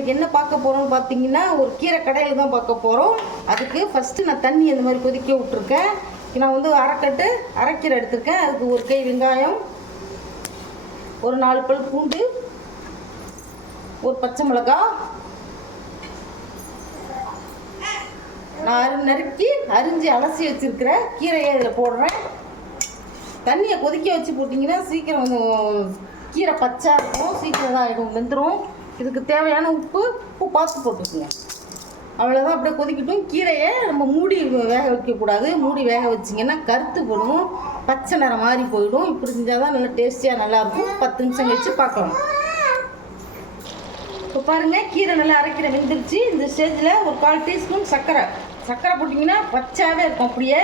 இன்றைக்கி என்ன பார்க்க போகிறோம்னு பார்த்தீங்கன்னா ஒரு கீரை கடையில் தான் பார்க்க போகிறோம். அதுக்கு ஃபஸ்ட்டு நான் தண்ணி அந்த மாதிரி கொதிக்க விட்ருக்கேன். நான் வந்து அரைக்கட்டு அரைக்கீரை எடுத்திருக்கேன். அதுக்கு ஒரு கை வெங்காயம், ஒரு 4 பல் பூண்டு, ஒரு பச்சை மிளகாய் நான் நறுக்கி அரிஞ்சு அலசி வச்சுருக்கிற கீரையை இதில் போடுறேன். தண்ணியை கொதிக்க வச்சு போட்டிங்கன்னா சீக்கிரம் கீரை பச்சை இருக்கும், சீக்கிரம் தான் ஆகிடும், வெந்துடும். இதுக்கு தேவையான உப்பு பார்த்து போட்டுக்குங்க. அவ்வளோதான். அப்படியே கொதிக்கட்டும். கீரையை நம்ம மூடி வேக வைக்கக்கூடாது. மூடி வேக வச்சிங்கன்னா கருத்து போடும், பச்சை நிறம் மாதிரி போயிடும். இப்படி செஞ்சால் தான் நல்லா டேஸ்டியாக நல்லாயிருக்கும். 10 நிமிஷம் கழிச்சு பார்க்கலாம். இப்போ பாருங்கள், கீரை நல்லா அரைக்கிற வெந்துருச்சு. இந்த ஸ்டேஜில் ஒரு 1/4 டீஸ்பூன் சர்க்கரை போட்டிங்கன்னா பச்சையாகவே இருக்கும். அப்படியே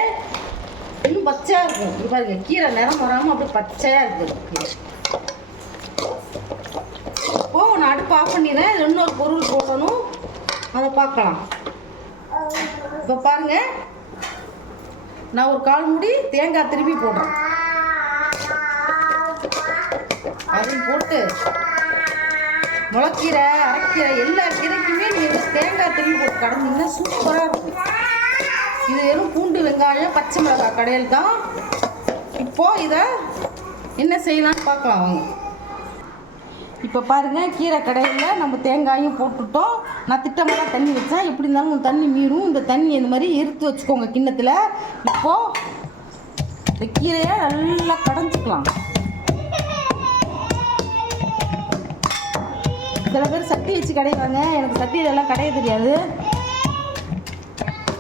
இன்னும் பச்சையாக இருக்கும். இது பாருங்கள், கீரை நிறம் வராமல் அப்படியே பச்சையாக இருக்குது கீரை. இப்போது நான் அடுப்பு ஆஃப் பண்ணிடுறேன். இன்னொரு பொருள் போடணும், அதை பார்க்கலாம். இப்போ பாருங்கள், நான் ஒரு 1/4 மூடி தேங்காய் திருப்பி போடுறேன். அதையும் போட்டு முளைக்கீரை, அரைக்கீரை எல்லா கீரைக்குமே நீங்கள் தேங்காய் திருப்பி போட்டு கடந்தீங்கன்னா சூப்பராக இருக்கும். இது வெறும் பூண்டு, வெங்காயம், பச்சை மிளகாய் கடையில் தான். இப்போது இதை என்ன செய்யலான்னு பார்க்கலாம் வாங்க. இப்போ பாருங்கள், கீரை கடையில் நம்ம தேங்காயும் போட்டுட்டோம். நான் திட்டமாக தண்ணி வச்சேன். எப்படி இருந்தாலும் தண்ணி மீறும். இந்த தண்ணி இந்த மாதிரி எடுத்து வச்சுக்கோங்க கிண்ணத்தில். இப்போது இந்த கீரையை நல்லா கடைஞ்சிக்கலாம். சில பேர் சட்டி வச்சு கடைவாங்க. எனக்கு சட்டியிலெல்லாம் கடைய தெரியாது.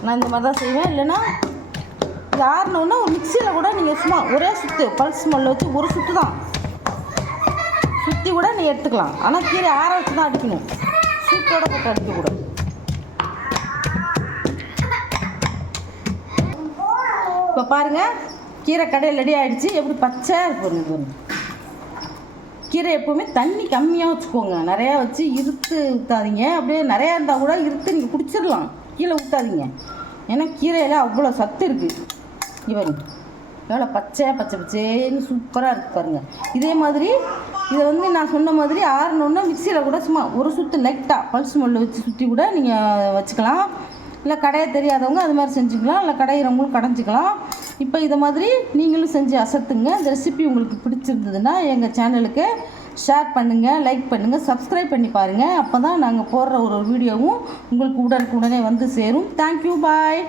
நான் இந்த மாதிரி தான் செய்வேன். இல்லைன்னா இது ஆறினோன்னா ஒரு மிக்சியில் கூட நீங்கள் சும்மா ஒரே சுற்று பல்ஸ் மல்ல வச்சு ஒரு சுற்று தான் சுற்றி கூட நீ எடுத்துக்கலாம். ஆனால் கீரை ஆற வச்சு தான் அடிக்கணும், சூட்டோட போட்டு அடிக்கக்கூடாது. இப்போ பாருங்கள், கீரை கடையில் ரெடி ஆகிடுச்சு. எப்படி பச்சையாக இருக்கும். கீரை எப்போவுமே தண்ணி கம்மியாக வச்சுக்கோங்க. நிறையா வச்சு இருத்து ஊற்றாதீங்க. அப்படியே நிறையா இருந்தால் கூட இருத்து நீங்கள் குடிச்சிடலாம், கீழே ஊற்றாதீங்க. ஏன்னா கீரையில் அவ்வளோ சத்து இருக்குது. இவன் எவ்வளோ பச்சைன்னு சூப்பராக இருக்குது பாருங்கள். இதே மாதிரி இதை வந்து நான் சொன்ன மாதிரி ஆறணுன்னா மிக்சியில் கூட சும்மா ஒரு சுற்று லைட்டாக பல்ஸ் மல்ல வச்சு சுற்றி கூட நீங்கள் வச்சுக்கலாம். இல்லை கடையை தெரியாதவங்க அது மாதிரி செஞ்சுக்கலாம். இல்லை கடையிறவங்களும் கடைஞ்சிக்கலாம். இப்போ இதை மாதிரி நீங்களும் செஞ்சு அசத்துங்க. இந்த ரெசிபி உங்களுக்கு பிடிச்சிருந்ததுன்னா எங்கள் சேனலுக்கு ஷேர் பண்ணுங்கள், லைக் பண்ணுங்கள், சப்ஸ்கிரைப் பண்ணி பாருங்கள். அப்போ தான் நாங்கள் போடுற ஒரு வீடியோவும் உங்களுக்கு உடனுக்குடனே வந்து சேரும். தேங்க்யூ, பாய்.